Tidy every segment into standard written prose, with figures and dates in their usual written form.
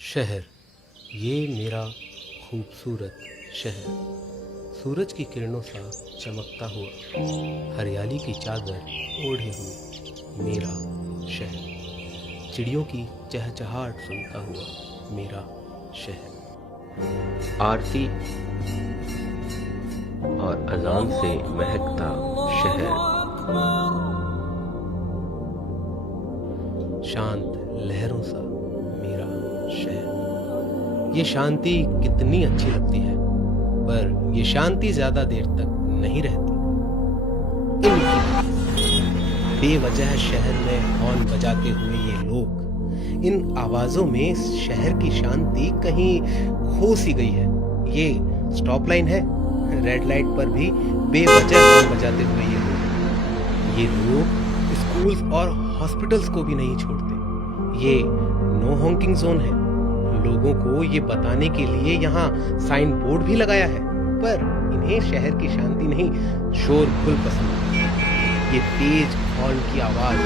शहर, ये मेरा खूबसूरत शहर, सूरज की किरणों सा चमकता हुआ, हरियाली की चादर ओढ़े हुए मेरा शहर, चिड़ियों की चहचहाहट सुनता हुआ मेरा शहर, आरती और अजान से महकता शहर, शांत लहरों सा मेरा शहर। ये शांति कितनी अच्छी लगती है, पर ये शांति ज्यादा देर तक नहीं रहती। बेवजह शहर में हॉर्न बजाते हुए ये लोग, इन आवाजों में शहर की शांति कहीं खो सी गई है। ये स्टॉप लाइन है, रेड लाइट पर भी बेवजह हॉर्न बजाते हुए ये लोग स्कूल्स और हॉस्पिटल्स को भी नहीं छोड़ते। ये नो हॉकिंग जोन है। लोगों को ये बताने के लिए यहाँ साइन बोर्ड भी लगाया है, पर इन्हें शहर की शांति नहीं, शोरगुल पसंद है। ये तेज हॉर्न की आवाज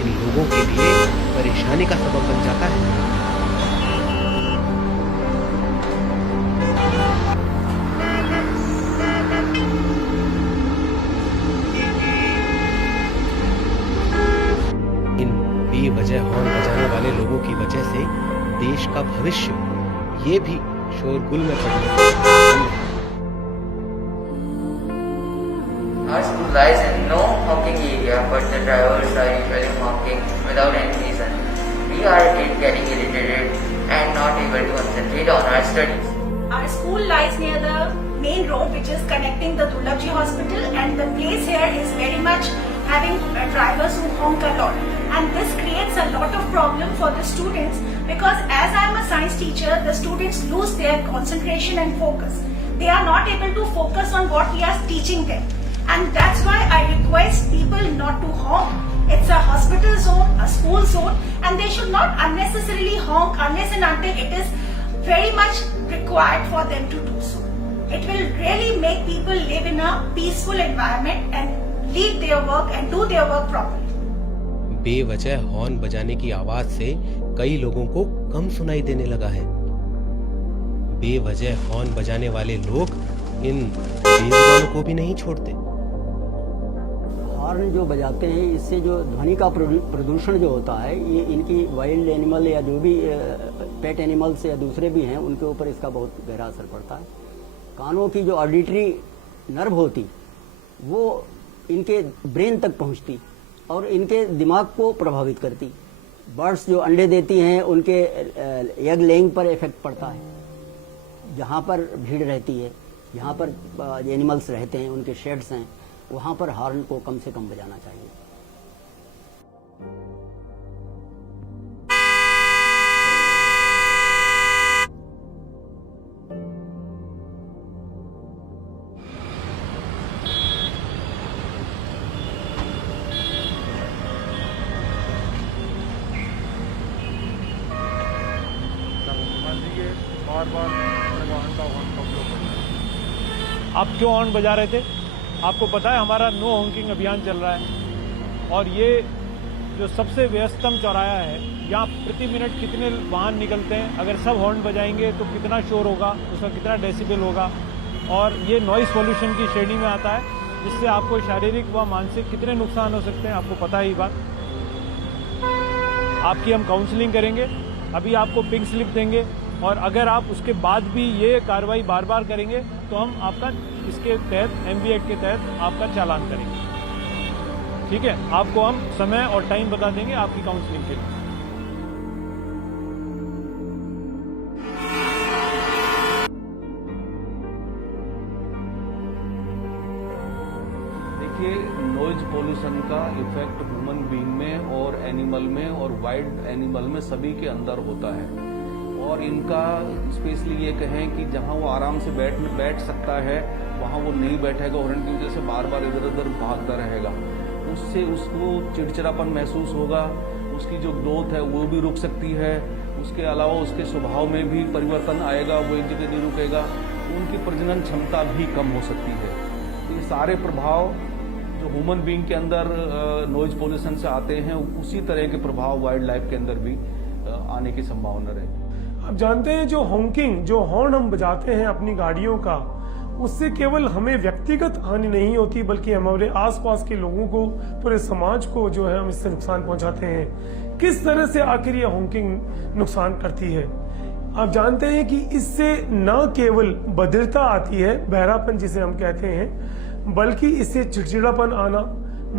इन लोगों के लिए परेशानी का सबब बन जाता है। इन बेवजह हॉर्न बजाने वाले लोगों की वजह से देश का भविष्य ये भी शोरगुल में पड़ गया। Our school lies in no honking area, but the drivers are usually honking without any reason. We are getting irritated and not able to concentrate on our studies. Our school lies near the main road which is connecting the Dulabji hospital, and the place here is very much having drivers who honk a lot, and this creates a lot of problem for the students, because as I am a science teacher, the students lose their concentration and focus. They are not able to focus on what we are teaching them, and that's why I request people not to honk. It's a hospital zone, a school zone, and they should not unnecessarily honk unless and until it is very much required for them to do so. It will really make people live in a peaceful environment and leave their work and do their work properly. बेवजह horn बजाने की आवाज से कई लोगों को कम सुनाई देने लगा है। बेवजह हॉर्न बजाने वाले लोग इन बेजुबानों को भी नहीं छोड़ते। हॉर्न जो बजाते हैं, इससे जो ध्वनि का प्रदूषण जो होता है, ये इनकी वाइल्ड एनिमल या जो भी पेट एनिमल्स या दूसरे भी हैं, उनके ऊपर इसका बहुत गहरा असर पड़ता है। कानों की जो ऑडिटरी नर्व होती, वो इनके ब्रेन तक पहुंचती और इनके दिमाग को प्रभावित करती। बर्ड्स जो अंडे देती हैं, उनके एग लेइंग पर इफेक्ट पड़ता है। जहाँ पर भीड़ रहती है, जहाँ पर एनिमल्स रहते हैं, उनके शेड्स हैं, वहाँ पर हॉर्न को कम से कम बजाना चाहिए। आप क्यों हॉर्न बजा रहे थे? आपको पता है हमारा नो हॉकिंग अभियान चल रहा है, और ये जो सबसे व्यस्तम चौराहा है, यहाँ प्रति मिनट कितने वाहन निकलते हैं। अगर सब हॉर्न बजाएंगे तो कितना शोर होगा, उसका कितना डेसिबल होगा, और ये नॉइस पॉल्यूशन की श्रेणी में आता है, जिससे आपको शारीरिक व मानसिक कितने नुकसान हो सकते हैं, आपको पता है ये बात। आपकी हम काउंसलिंग करेंगे, अभी आपको पिंक स्लिप देंगे, और अगर आप उसके बाद भी ये कार्रवाई बार बार करेंगे तो हम आपका इसके तहत एमवी एक्ट के तहत आपका चालान करेंगे। ठीक है, आपको हम समय और टाइम बता देंगे आपकी काउंसलिंग के लिए। देखिए, नॉइज पोल्यूशन का इफेक्ट ह्यूमन बीइंग में और एनिमल में और वाइल्ड एनिमल में सभी के अंदर होता है, और इनका स्पेशली ये कहें कि जहाँ वो आराम से बैठ सकता है, वहाँ वो नहीं बैठेगा, हॉर्न की वजह से बार बार इधर उधर भागता रहेगा। उससे उसको चिड़चिड़ापन महसूस होगा, उसकी जो ग्रोथ है वो भी रुक सकती है, उसके अलावा उसके स्वभाव में भी परिवर्तन आएगा, वो एक जगह नहीं रुकेगा, उनकी प्रजनन क्षमता भी कम हो सकती है। ये सारे प्रभाव जो ह्यूमन बीइंग के अंदर नॉइज पोल्यूशन से आते हैं, उसी तरह के प्रभाव वाइल्ड लाइफ के अंदर भी आने की संभावना रहेगी। आप जानते हैं जो हॉन्किंग, जो हॉर्न हम बजाते हैं अपनी गाड़ियों का, उससे केवल हमें व्यक्तिगत हानि नहीं होती बल्कि हमारे आसपास के लोगों को, पूरे समाज को जो है हम इससे नुकसान पहुंचाते हैं। किस तरह से आखिर ये हॉन्किंग नुकसान करती है? आप जानते हैं कि इससे न केवल बधिरता आती है, बहरापन जिसे हम कहते हैं, बल्कि इससे चिड़चिड़ापन आना,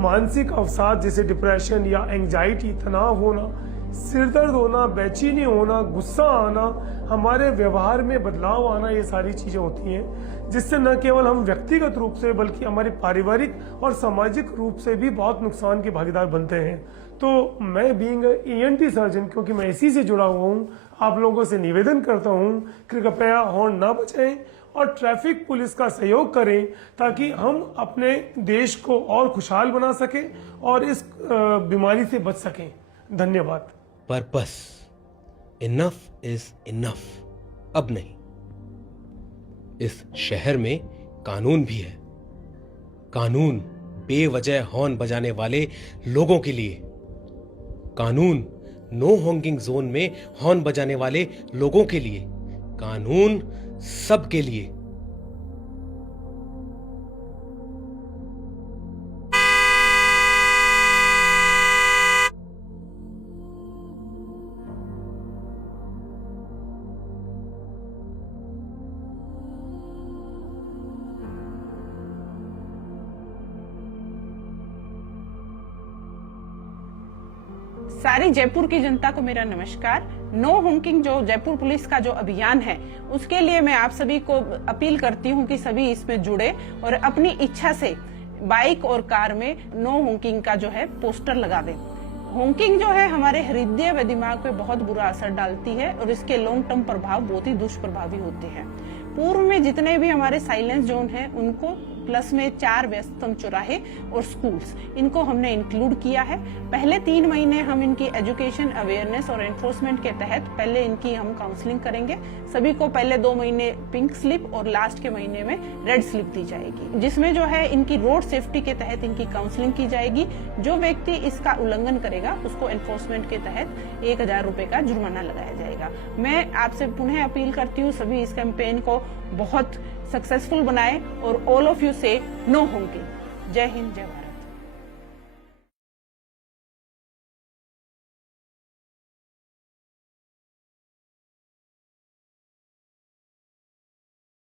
मानसिक अवसाद जैसे डिप्रेशन या एंजाइटी, तनाव होना, सिरदर्द होना, बेचैनी होना, गुस्सा आना, हमारे व्यवहार में बदलाव आना, ये सारी चीजें होती हैं जिससे न केवल हम व्यक्तिगत रूप से बल्कि हमारे पारिवारिक और सामाजिक रूप से भी बहुत नुकसान के भागीदार बनते हैं। तो मैं बीइंग ENT सर्जन, क्योंकि मैं इसी से जुड़ा हुआ हूँ, आप लोगों से निवेदन करता हूँ कि कृपया हॉर्न ना बजाएं और ट्रैफिक पुलिस का सहयोग करें ताकि हम अपने देश को और खुशहाल बना सकें और इस बीमारी से बच सकें। धन्यवाद। पर बस इनफ इज इनफ, अब नहीं। इस शहर में कानून भी है। कानून बेवजह हॉर्न बजाने वाले लोगों के लिए, कानून नो हॉन्किंग जोन में हॉर्न बजाने वाले लोगों के लिए, कानून सबके लिए। सारी जयपुर की जनता को मेरा नमस्कार। नो हॉन्किंग जो जयपुर पुलिस का जो अभियान है, उसके लिए मैं आप सभी को अपील करती हूं कि सभी इसमें जुड़े और अपनी इच्छा से बाइक और कार में नो हॉन्किंग का जो है पोस्टर लगा दें। हॉन्किंग जो है हमारे हृदय व दिमाग पे बहुत बुरा असर डालती है और इसके लॉन्ग टर्म प्रभाव बहुत ही दुष्प्रभावी होते हैं। पूर्व में जितने भी हमारे साइलेंस जोन हैं उनको प्लस में 4 व्यस्तम चौराहे और स्कूल्स, इनको हमने इंक्लूड किया है। पहले 3 महीने हम इनकी एजुकेशन, अवेयरनेस और एनफोर्समेंट के तहत पहले इनकी हम काउंसलिंग करेंगे। सभी को पहले 2 महीने पिंक स्लिप और लास्ट के महीने में रेड स्लिप दी जाएगी, जिसमें जो है इनकी रोड सेफ्टी के तहत इनकी काउंसलिंग की जाएगी। जो व्यक्ति इसका उल्लंघन करेगा उसको एनफोर्समेंट के तहत 1000 रुपए का जुर्माना लगाया जाएगा। मैं आपसे पुनः अपील करती हूँ सभी इस कैंपेन को बहुत सक्सेसफुल बनाए और ऑल ऑफ यू से नो हॉन्किंग। जय हिंद, जय भारत।